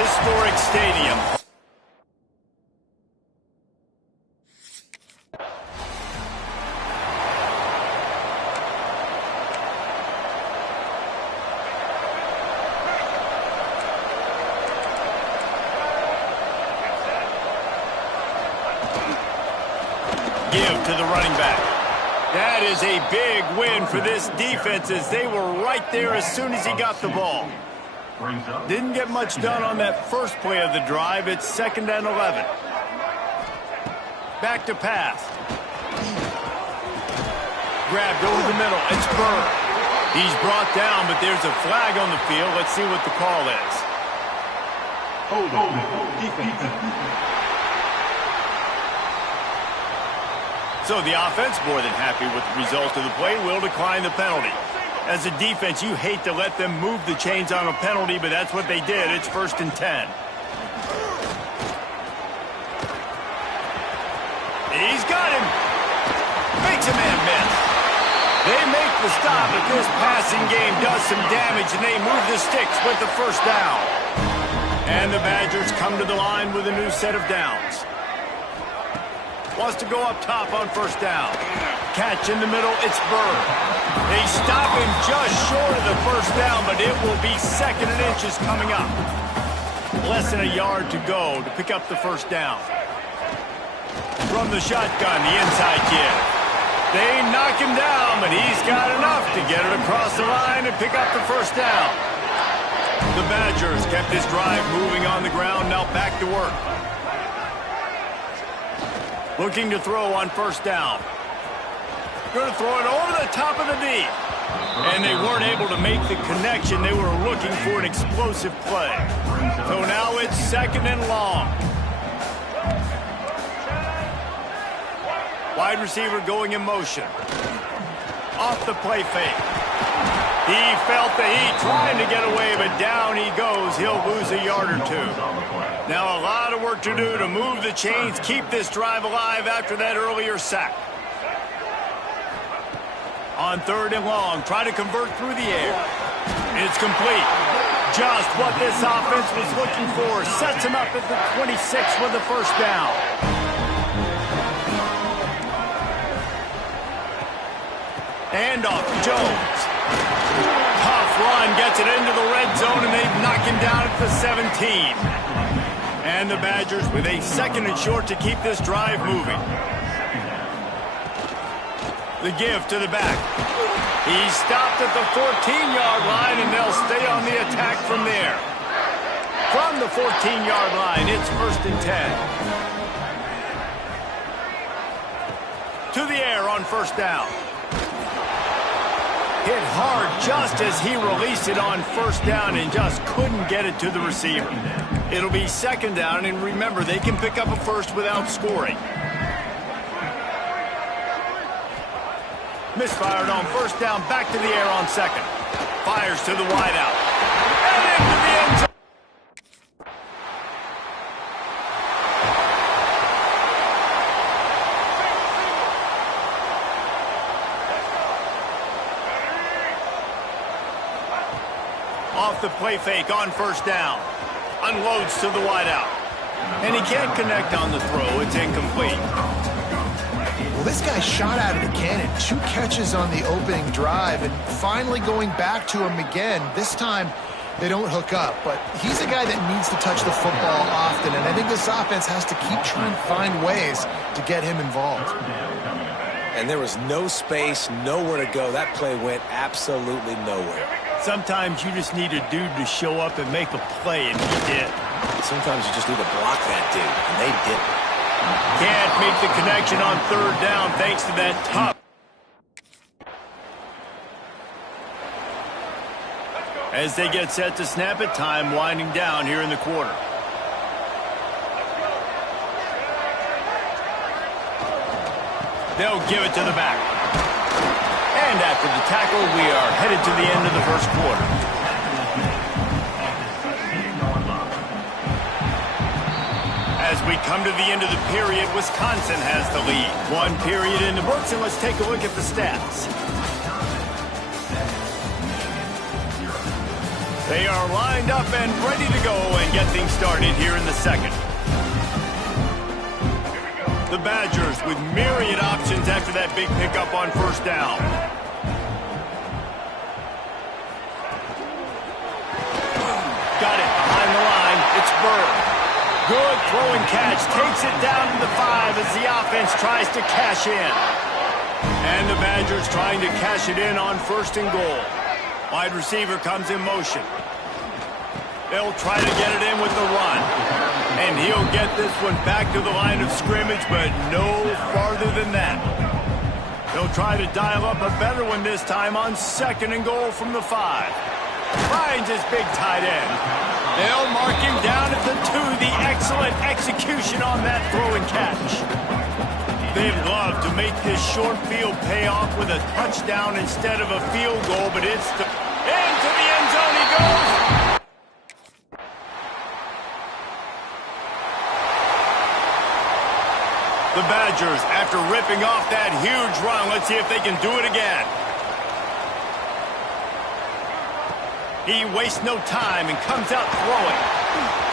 historic stadium. Give to the running back. That is a big win for this defense as they were right there as soon as he got the ball. Didn't get much done on that first play of the drive. It's 2nd and 11. Back to pass. Grabbed over the middle. It's Burr. He's brought down, but there's a flag on the field. Let's see what the call is. Hold on. Defense. So the offense, more than happy with the result of the play, will decline the penalty. As a defense, you hate to let them move the chains on a penalty, but that's what they did. It's 1st and 10. He's got him. Makes a man miss. They make the stop, but this passing game does some damage, and they move the sticks with the 1st down. And the Badgers come to the line with a new set of downs. Wants to go up top on 1st down. Catch in the middle, it's Burr. They stop him just short of the 1st down, but it will be 2nd and inches coming up. Less than a yard to go to pick up the 1st down. From the shotgun, the inside kid. They knock him down, but he's got enough to get it across the line and pick up the 1st down. The Badgers kept this drive moving on the ground, now back to work. Looking to throw on 1st down. Going to throw it over the top of the D. And they weren't able to make the connection. They were looking for an explosive play. So now it's 2nd and long. Wide receiver going in motion. Off the play fake. He felt the heat trying to get away, but down he goes. He'll lose a yard or two. Now a lot of work to do to move the chains, keep this drive alive after that earlier sack. On 3rd and long, try to convert through the air. It's complete. Just what this offense was looking for. Sets him up at the 26 with the 1st down. And off Jones. Tough run, gets it into the red zone, and they've knocked him down at the 17. And the Badgers with a 2nd and short to keep this drive moving. The give to the back. He's stopped at the 14-yard line, and they'll stay on the attack from there. From the 14-yard line, it's 1st and 10. To the air on 1st down. Hit hard just as he released it on 1st down and just couldn't get it to the receiver. It'll be 2nd down, and remember, they can pick up a 1st without scoring. Misfired on 1st down, back to the air on 2nd. Fires to the wideout. And into the end zone. Off the play fake on 1st down. Unloads to the wideout. And he can't connect on the throw. It's incomplete. Well, this guy shot out of the cannon. 2 catches on the opening drive, and finally going back to him again. This time, they don't hook up, but he's a guy that needs to touch the football often, and I think this offense has to keep trying to find ways to get him involved. And there was no space, nowhere to go. That play went absolutely nowhere. Sometimes you just need a dude to show up and make a play, and he did. Sometimes you just need to block that dude, and they didn't. Can't make the connection on 3rd down thanks to that top. As they get set to snap it, time winding down here in the quarter. They'll give it to the back. And after the tackle, we are headed to the end of the 1st quarter. As we come to the end of the period, Wisconsin has the lead. 1 period in the books, and let's take a look at the stats. They are lined up and ready to go and get things started here in the second. The Badgers with myriad options after that big pickup on first down. Got it behind the line. It's Bird. Good throwing catch. Takes it down to the 5 as the offense tries to cash in. And the Badgers trying to cash it in on first and goal. Wide receiver comes in motion. They'll try to get it in with the run. And he'll get this one back to the line of scrimmage, but no farther than that. They'll try to dial up a better one this time on second and goal from the 5. Finds his big tight end. They'll mark him down at the 2. The excellent execution on that throw and catch. They'd love to make this short field pay off with a touchdown instead of a field goal, but it's into the end zone he goes. The Badgers, after ripping off that huge run, let's see if they can do it again. He wastes no time and comes out throwing.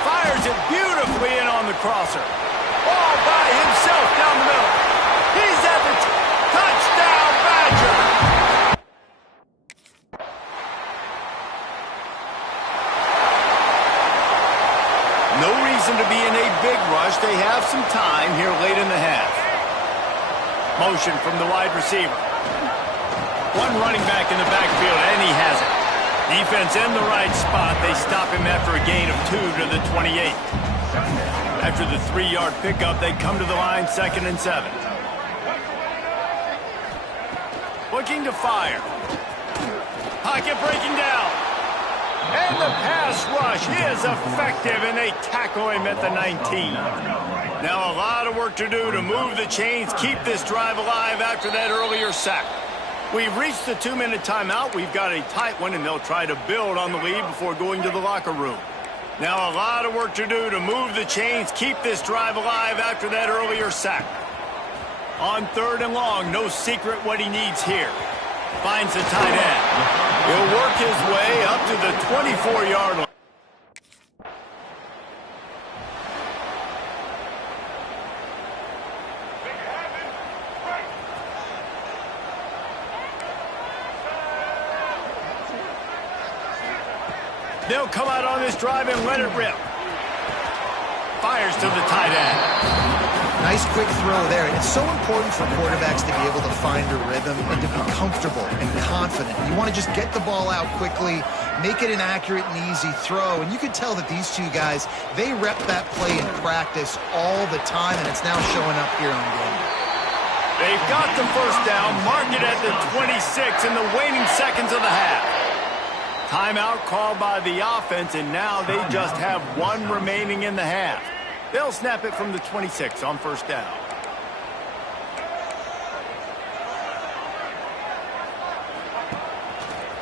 Fires it beautifully in on the crosser. All by himself down the middle. He's at the touchdown, Badger! No reason to be in a big rush. They have some time here late in the half. Motion from the wide receiver. One running back in the backfield, and he has it. Defense in the right spot. They stop him after a gain of 2 to the 28. After the 3-yard pickup, they come to the line, 2nd and 7. Looking to fire. Pocket breaking down. And the pass rush is effective, and they tackle him at the 19. Now a lot of work to do to move the chains, keep this drive alive after that earlier sack. We've reached the 2-minute timeout. We've got a tight one, and they'll try to build on the lead before going to the locker room. Now a lot of work to do to move the chains, keep this drive alive after that earlier sack. On 3rd and long, no secret what he needs here. Finds the tight end. He'll work his way up to the 24-yard line. They'll come out on this drive and let it rip. Fires to the tight end. Nice quick throw there. And it's so important for quarterbacks to be able to find a rhythm and to be comfortable and confident. You want to just get the ball out quickly, make it an accurate and easy throw. And you can tell that these two guys, they rep that play in practice all the time, and it's now showing up here on game. They've got the first down, mark it at the 26 in the waning seconds of the half. Timeout called by the offense, and now they just have 1 remaining in the half. They'll snap it from the 26 on first down.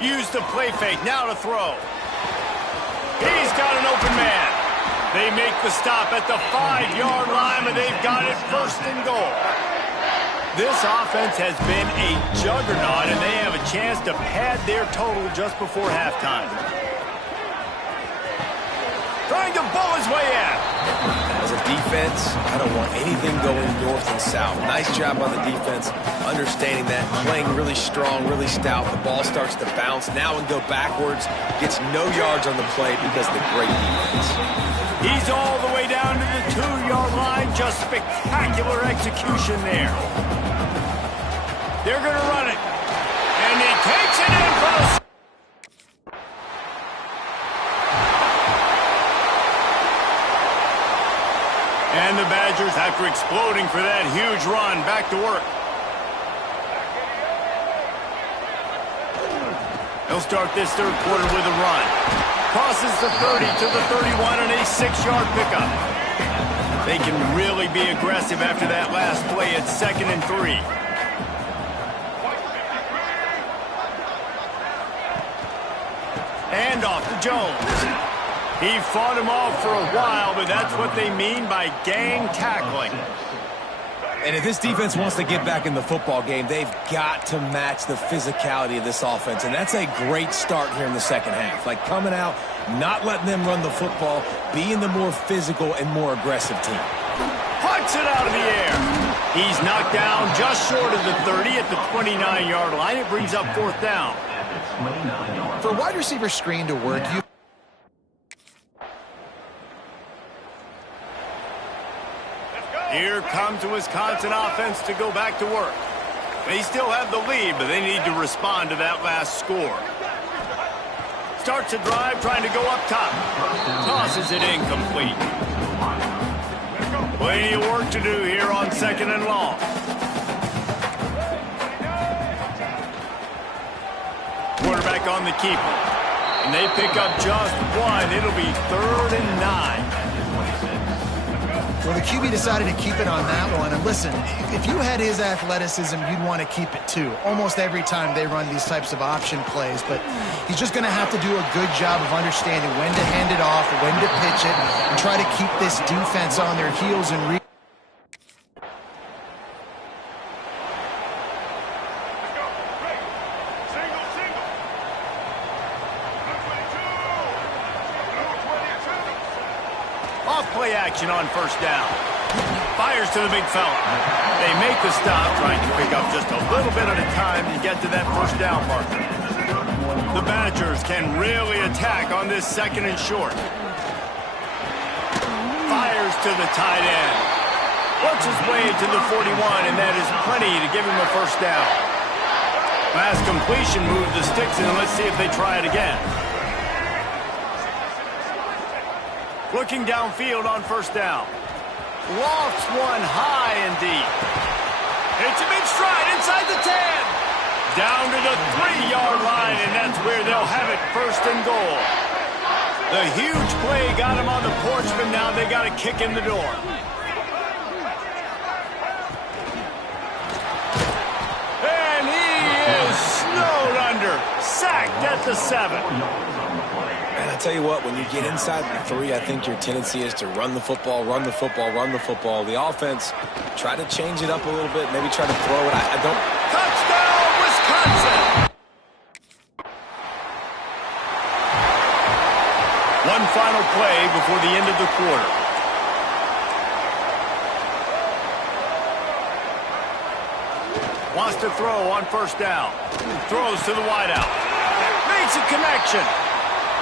Use the play fake, now to throw. He's got an open man. They make the stop at the 5-yard line, and they've got it 1st and goal. This offense has been a juggernaut, and they have a chance to pad their total just before halftime. Trying to bull his way in. As a defense, I don't want anything going north and south. Nice job on the defense, understanding that, playing really strong, really stout. The ball starts to bounce now and go backwards. Gets no yards on the play because of the great defense. He's all the way down to the 2-yard line. Just spectacular execution there. They're going to run it. And he takes it in for the... And the Badgers, after exploding for that huge run, back to work. They'll start this 3rd quarter with a run. Crosses the 30 to the 31 and a 6-yard pickup. They can really be aggressive after that last play at 2nd and 3. Handoff to Jones. He fought him off for a while, but that's what they mean by gang tackling. And if this defense wants to get back in the football game, they've got to match the physicality of this offense. And that's a great start here in the second half. Like coming out, not letting them run the football, being the more physical and more aggressive team. Punts it out of the air. He's knocked down just short of the 30 at the 29-yard line. It brings up 4th down. For a wide receiver screen to work, Here comes the Wisconsin offense to go back to work. They still have the lead, but they need to respond to that last score. Starts a drive trying to go up top. Tosses it incomplete. Plenty of work to do here on 2nd and long. Quarterback on the keeper. And they pick up just one. It'll be 3rd and 9. Well, the QB decided to keep it on that one. And listen, if you had his athleticism, you'd want to keep it too. Almost every time they run these types of option plays. But he's just going to have to do a good job of understanding when to hand it off, when to pitch it, and try to keep this defense on their heels and Play action on 1st down. Fires to the big fella. They make the stop, trying to pick up just a little bit at a time to get to that 1st down marker. The Badgers can really attack on this 2nd and short. Fires to the tight end. Works his way to the 41, and that is plenty to give him a 1st down. Pass completion moved the sticks, and let's see if they try it again. Looking downfield on 1st down. Lofts one high and deep. It's a big stride inside the 10. Down to the 3-yard line, and that's where they'll have it 1st and goal. The huge play got him on the porch, but now they got a kick in the door. And he is snowed under. Sacked at the 7. And I tell you what, when you get inside the 3, I think your tendency is to run the football, run the football, run the football. The offense, try to change it up a little bit, maybe try to throw it. I don't... Touchdown, Wisconsin! One final play before the end of the quarter. Wants to throw on 1st down. Throws to the wideout. Makes a connection.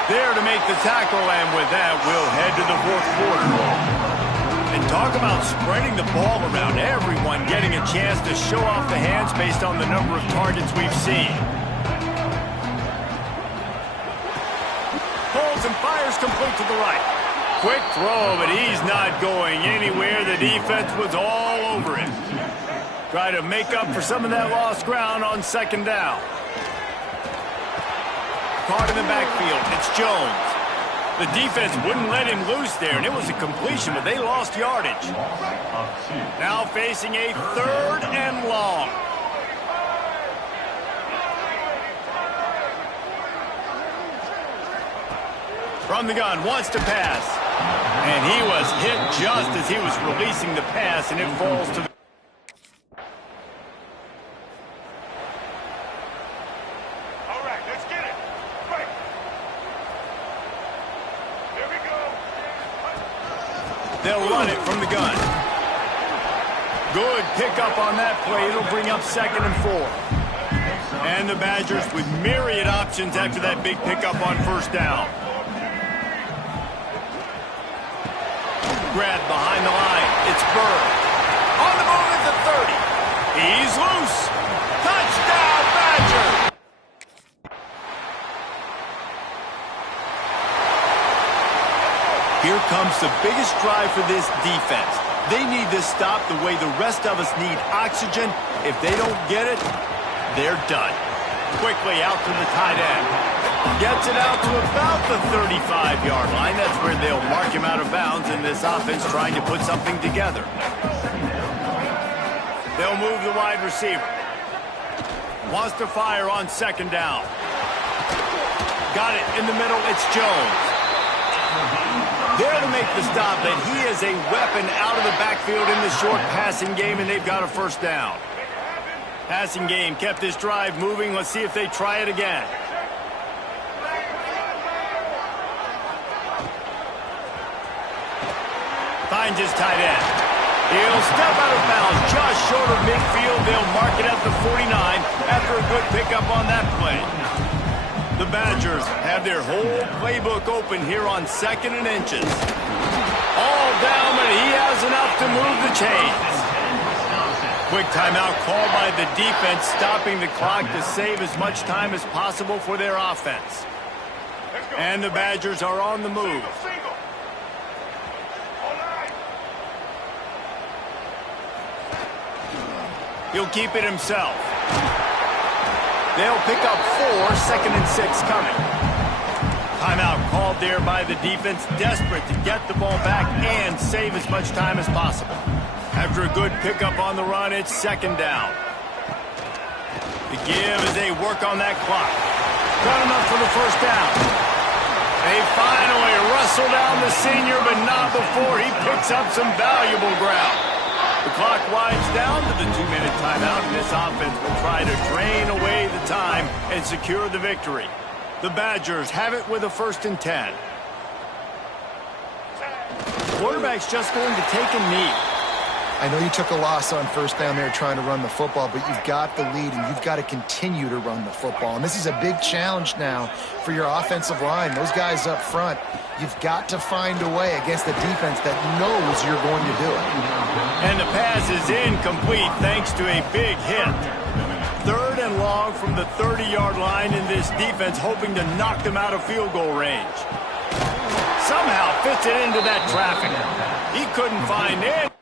There to make the tackle, and with that, we'll head to the 4th quarter. And talk about spreading the ball around, everyone getting a chance to show off the hands based on the number of targets we've seen. Pulls and fires complete to the right. Quick throw, but he's not going anywhere. The defense was all over him. Try to make up for some of that lost ground on 2nd down. Caught in the backfield. It's Jones. The defense wouldn't let him loose there, and it was a completion, but they lost yardage. Now facing a 3rd and long. From the gun, wants to pass. And he was hit just as he was releasing the pass, and it falls to the... They'll run it from the gun. Good pickup on that play. It'll bring up 2nd and 4. And the Badgers with myriad options after that big pickup on 1st down. Grab behind the line. It's Bird. On the move at the 30. He's loose. Touchdown, Badger! Here comes the biggest drive for this defense. They need this stop the way the rest of us need oxygen. If they don't get it, they're done. Quickly out to the tight end. Gets it out to about the 35-yard line. That's where they'll mark him out of bounds in this offense trying to put something together. They'll move the wide receiver. Wants to fire on 2nd down. Got it in the middle. It's Jones. There to make the stop, and he is a weapon out of the backfield in the short passing game, and they've got a 1st down. Passing game kept this drive moving. Let's see if they try it again. finds his tight end. He'll step out of bounds just short of midfield. They'll mark it at the 49 after a good pickup on that play. The Badgers have their whole playbook open here on 2nd and inches. All down, but he has enough to move the chains. Quick timeout called by the defense, stopping the clock to save as much time as possible for their offense. And the Badgers are on the move. He'll keep it himself. They'll pick up 4, 2nd and 6 coming. Timeout called there by the defense, desperate to get the ball back and save as much time as possible. After a good pickup on the run, it's 2nd down. The give as they work on that clock. Got enough for the 1st down. They finally wrestle down the senior, but not before he picks up some valuable ground. The clock winds down to the 2-minute timeout, and this offense will try to drain away the time and secure the victory. The Badgers have it with a 1st and 10. The quarterback's just going to take a knee. I know you took a loss on 1st down there trying to run the football, but you've got the lead, and you've got to continue to run the football. And this is a big challenge now for your offensive line. Those guys up front, you've got to find a way against a defense that knows you're going to do it. And the pass is incomplete thanks to a big hit. 3rd and long from the 30-yard line, in this defense hoping to knock them out of field goal range. Somehow fits it into that traffic. He couldn't find it.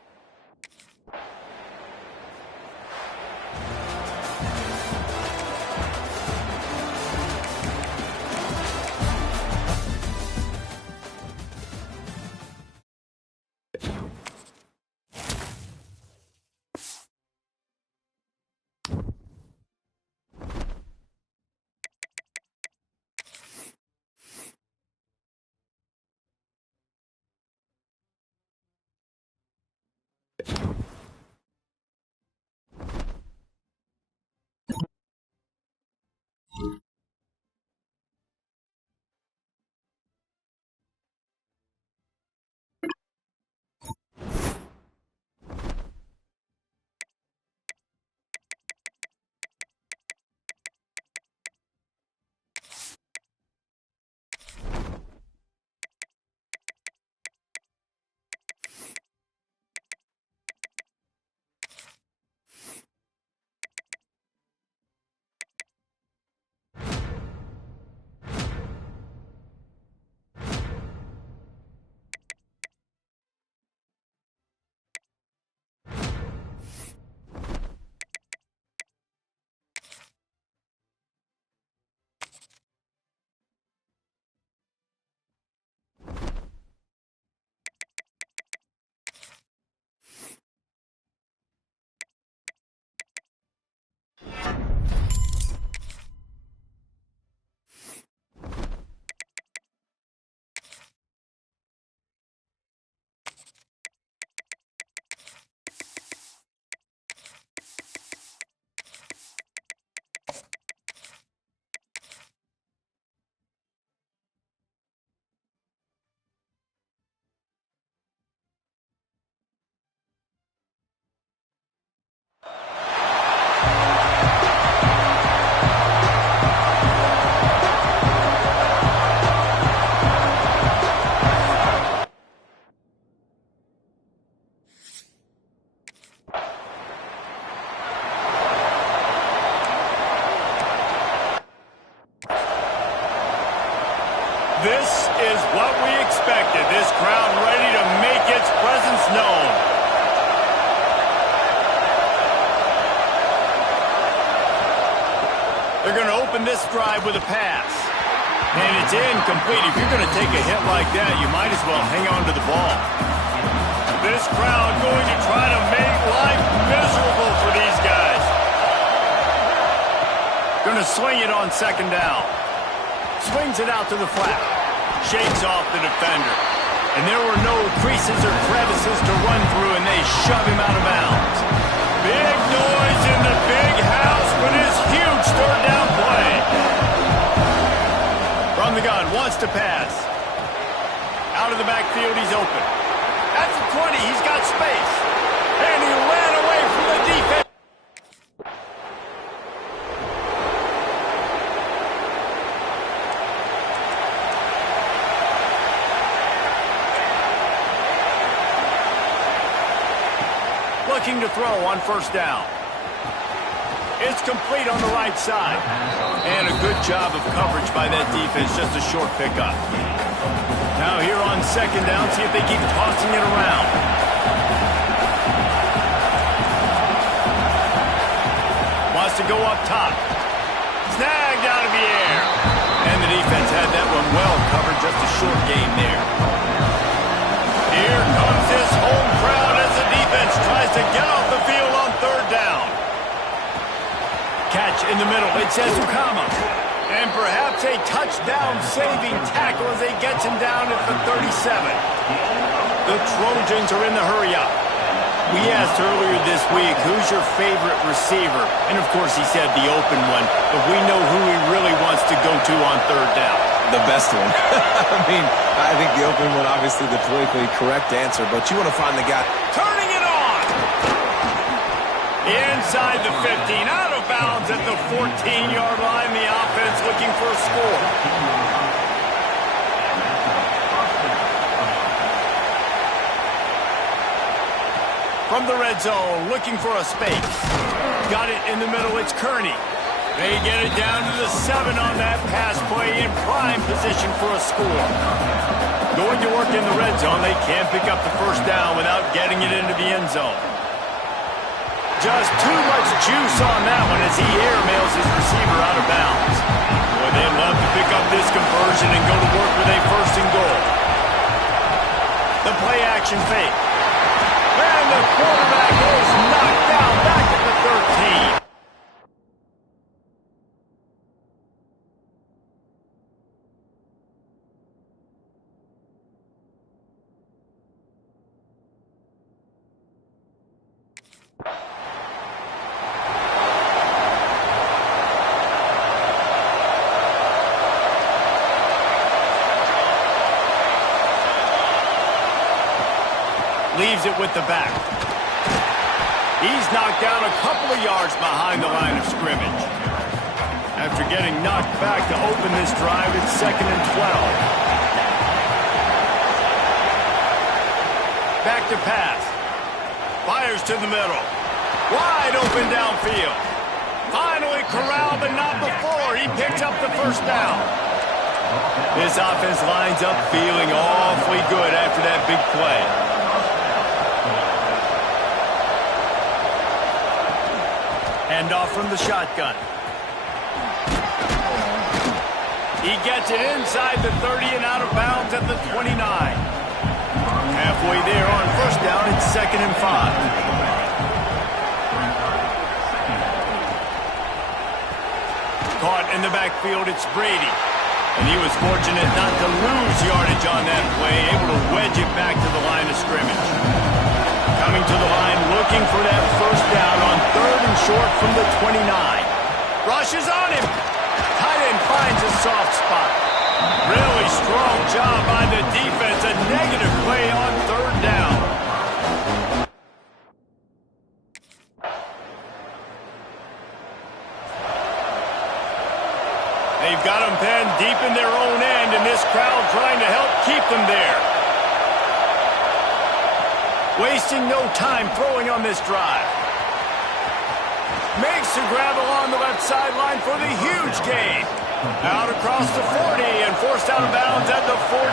This is what we expected. This crowd ready to make its presence known. They're going to open this drive with a pass. And it's incomplete. If you're going to take a hit like that, you might as well hang on to the ball. This crowd going to try to make life miserable for these guys. Going to swing it on 2nd down. Swings it out to the flat. Shakes off the defender. And there were no creases or crevices to run through, and they shove him out of bounds. Big noise in the big house for this huge 3rd down play. From the gun, wants to pass. Out of the backfield, he's open. At the 20, he's got space. And he ran away from the defense. Looking to throw on first down. It's complete on the right side. And a good job of coverage by that defense, just a short pickup. Now here on second down, see if they keep tossing it around. Wants to go up top. Snagged out of the air. And the defense had that one well covered, just a short gain there. Here comes this home crowd as the defense tries to get off the field on third down. Catch in the middle. It says Ukama. And perhaps a touchdown-saving tackle as they gets him down at the 37. The Trojans are in the hurry-up. We asked earlier this week, who's your favorite receiver? And, of course, he said the open one. But we know who he really wants to go to on third down. The best one. I mean, I think the open one, obviously the politically correct answer, but you want to find the guy turning it on. Inside the 15, out of bounds at the 14-yard line. The offense looking for a score. From the red zone, looking for a space. Got it in the middle, it's Kearney. They get it down to the 7 on that pass play, in prime position for a score. Going to work in the red zone, they can't pick up the first down without getting it into the end zone. Just too much juice on that one as he airmails his receiver out of bounds. Boy, they'd love to pick up this conversion and go to work with a first and goal. The play action fake. And the quarterback is knocked down back at the 13. Leaves it with the back. He's knocked down a couple of yards behind the line of scrimmage. After getting knocked back to open this drive, it's 2nd and 12. Back to pass. Fires to the middle. Wide open downfield. Finally corralled, but not before. He picks up the first down. This offense lines up feeling awfully good after that big play. Hand off from the shotgun. He gets it inside the 30 and out of bounds at the 29. Halfway there on first down, it's 2nd and 5. Caught in the backfield, it's Brady. And he was fortunate not to lose yardage on that play, able to wedge it back to the line of scrimmage. Coming to the line, looking for that first down on 3rd and short from the 29. Rushes on him. Tight end finds a soft spot. Really strong job by the defense. A negative play on 3rd down. They've got them penned deep in their own end, and this crowd trying to help keep them there. Wasting no time throwing on this drive. Makes the grab along the left sideline for the huge gain. Out across the 40 and forced out of bounds at the 42.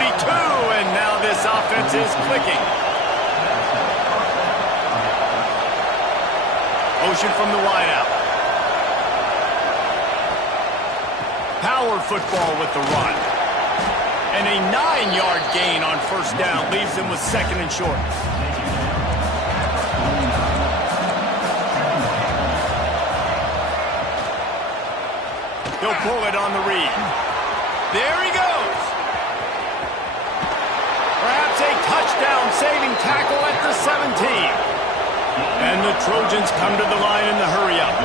And now this offense is clicking. Motion from the wideout. Power football with the run. And a 9-yard gain on first down leaves them with 2nd and short. He'll pull it on the read. There he goes. Perhaps a touchdown-saving tackle at the 17. And the Trojans come to the line in the hurry-up.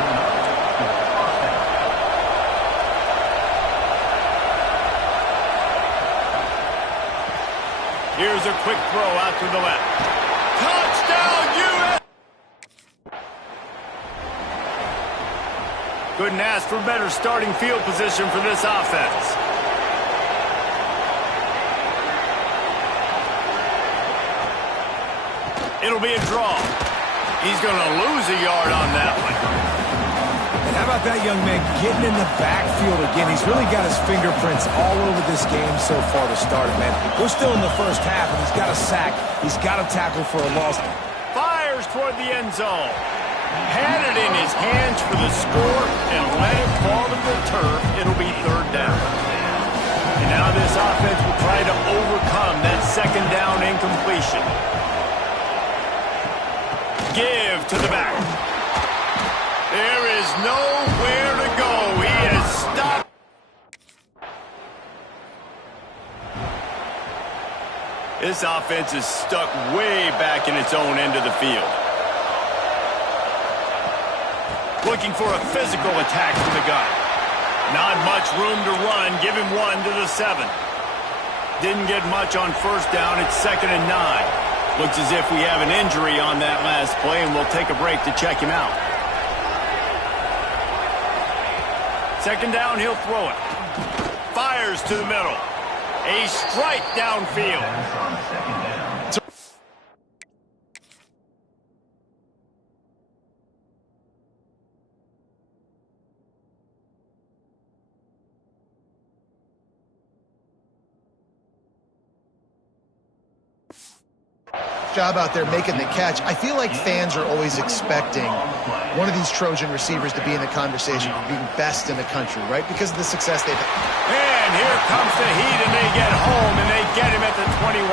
Here's a quick throw out to the left. Touchdown, U.S. Couldn't ask for better starting field position for this offense. It'll be a draw. He's going to lose a yard on that one. And how about that young man getting in the backfield again? He's really got his fingerprints all over this game so far to start it, man. We're still in the first half, and he's got a sack. He's got a tackle for a loss. Fires toward the end zone. Had it in his hands for the score and let it fall to the turf. It'll be third down. And now this offense will try to overcome that second down incompletion. Give to the back. There is nowhere to go. He is stopped. This offense is stuck way back in its own end of the field. Looking for a physical attack from the gun. Not much room to run. Give him 1 to the 7. Didn't get much on first down. It's 2nd and 9. Looks as if we have an injury on that last play, and we'll take a break to check him out. 2nd down, he'll throw it. Fires to the middle. A strike downfield. Job out there making the catch. I feel like fans are always expecting one of these Trojan receivers to be in the conversation for being best in the country, right? Because of the success they've had. And here comes the heat, and they get home, and they get him at the 21.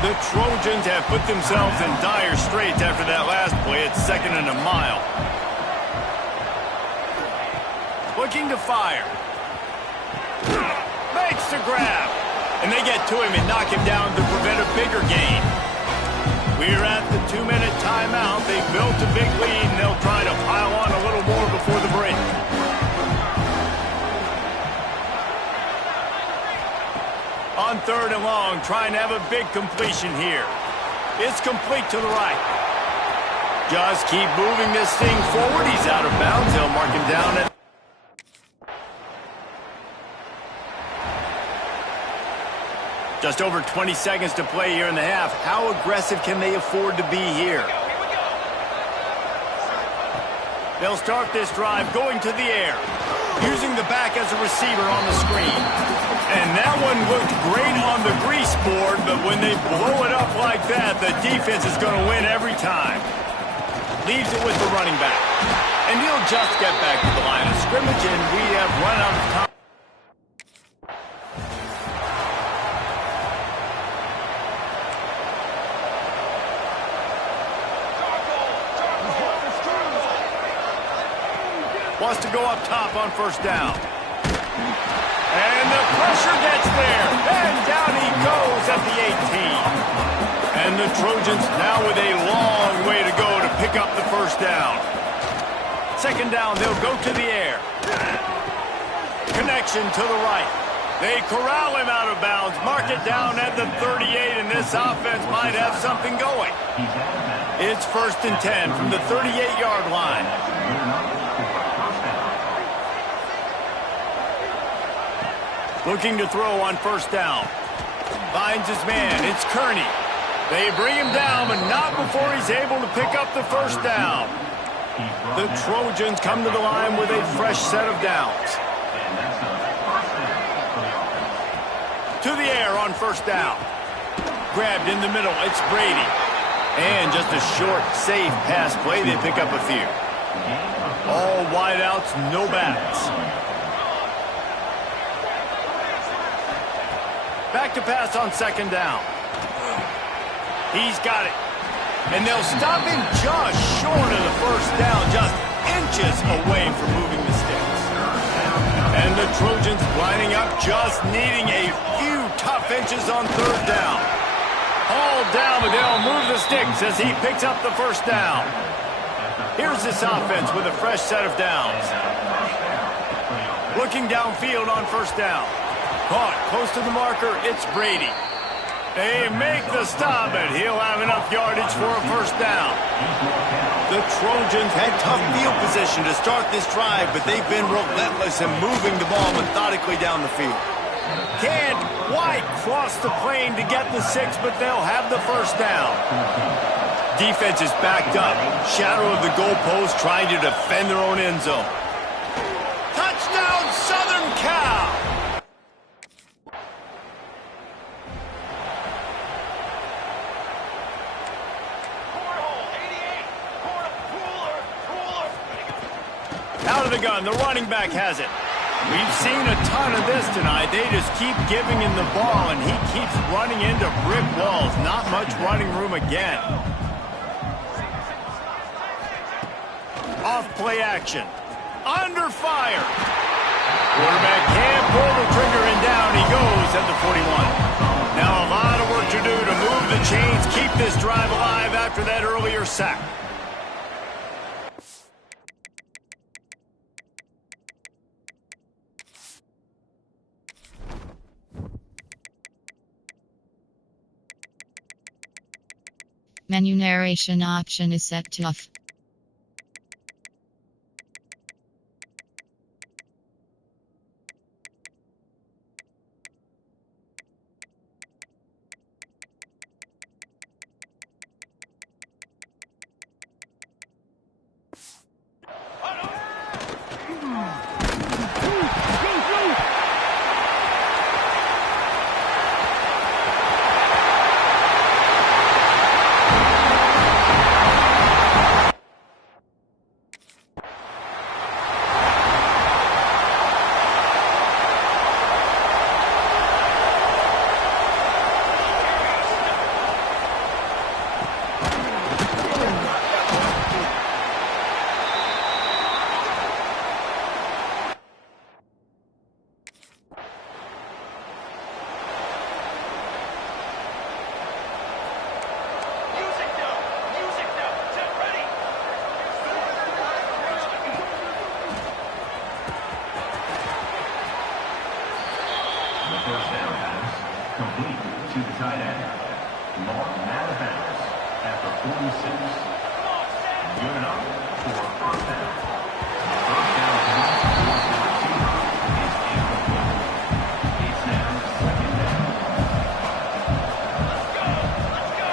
The Trojans have put themselves in dire straits after that last play. It's 2nd and a mile. Looking to fire. Makes the grab. And they get to him and knock him down to prevent a bigger gain. We're at the 2-minute timeout. They built a big lead, and they'll try to pile on a little more before the break. On 3rd and long, trying to have a big completion here. It's complete to the right. Just keep moving this thing forward. He's out of bounds. They'll mark him down at... Just over 20 seconds to play here in the half. How aggressive can they afford to be here? They'll start this drive going to the air, using the back as a receiver on the screen. And that one looked great on the grease board, but when they blow it up like that, the defense is going to win every time. Leaves it with the running back. And he'll just get back to the line of scrimmage, and we have run out of time. Wants to go up top on first down. And the pressure gets there. And down he goes at the 18. And the Trojans now with a long way to go to pick up the first down. 2nd down, they'll go to the air. Connection to the right. They corral him out of bounds. Mark it down at the 38, and this offense might have something going. It's 1st and 10 from the 38-yard line. Looking to throw on first down. Finds his man. It's Kearney. They bring him down, but not before he's able to pick up the first down. The Trojans come to the line with a fresh set of downs. To the air on first down. Grabbed in the middle. It's Brady. And just a short, safe pass play. They pick up a few. All wideouts, no backs. Back to pass on 2nd down. He's got it. And they'll stop him just short of the first down, just inches away from moving the sticks. And the Trojans lining up, just needing a few tough inches on 3rd down. Hauled down, but they'll move the sticks as he picks up the first down. Here's this offense with a fresh set of downs. Looking downfield on first down. Caught close to the marker, it's Brady. They make the stop, and he'll have enough yardage for a first down. The Trojans had tough field position to start this drive, but they've been relentless in moving the ball methodically down the field. Can't quite cross the plane to get the 6, but they'll have the first down. Defense is backed up. Shadow of the goalpost trying to defend their own end zone. Touchdown, Southern Cal! Out of the gun, the running back has it. We've seen a ton of this tonight. They just keep giving him the ball, and he keeps running into brick walls. Not much running room again. Off play action. Under fire. Quarterback can't pull the trigger, and down he goes at the 41. Now a lot of work to do to move the chains, keep this drive alive after that earlier sack. Menu narration option is set to off. First down pass complete to the tight end. Long out of bounds at the 46. Good enough for first down. First down pass to the receiver is incomplete. It's now second down. Let's go! Let's go!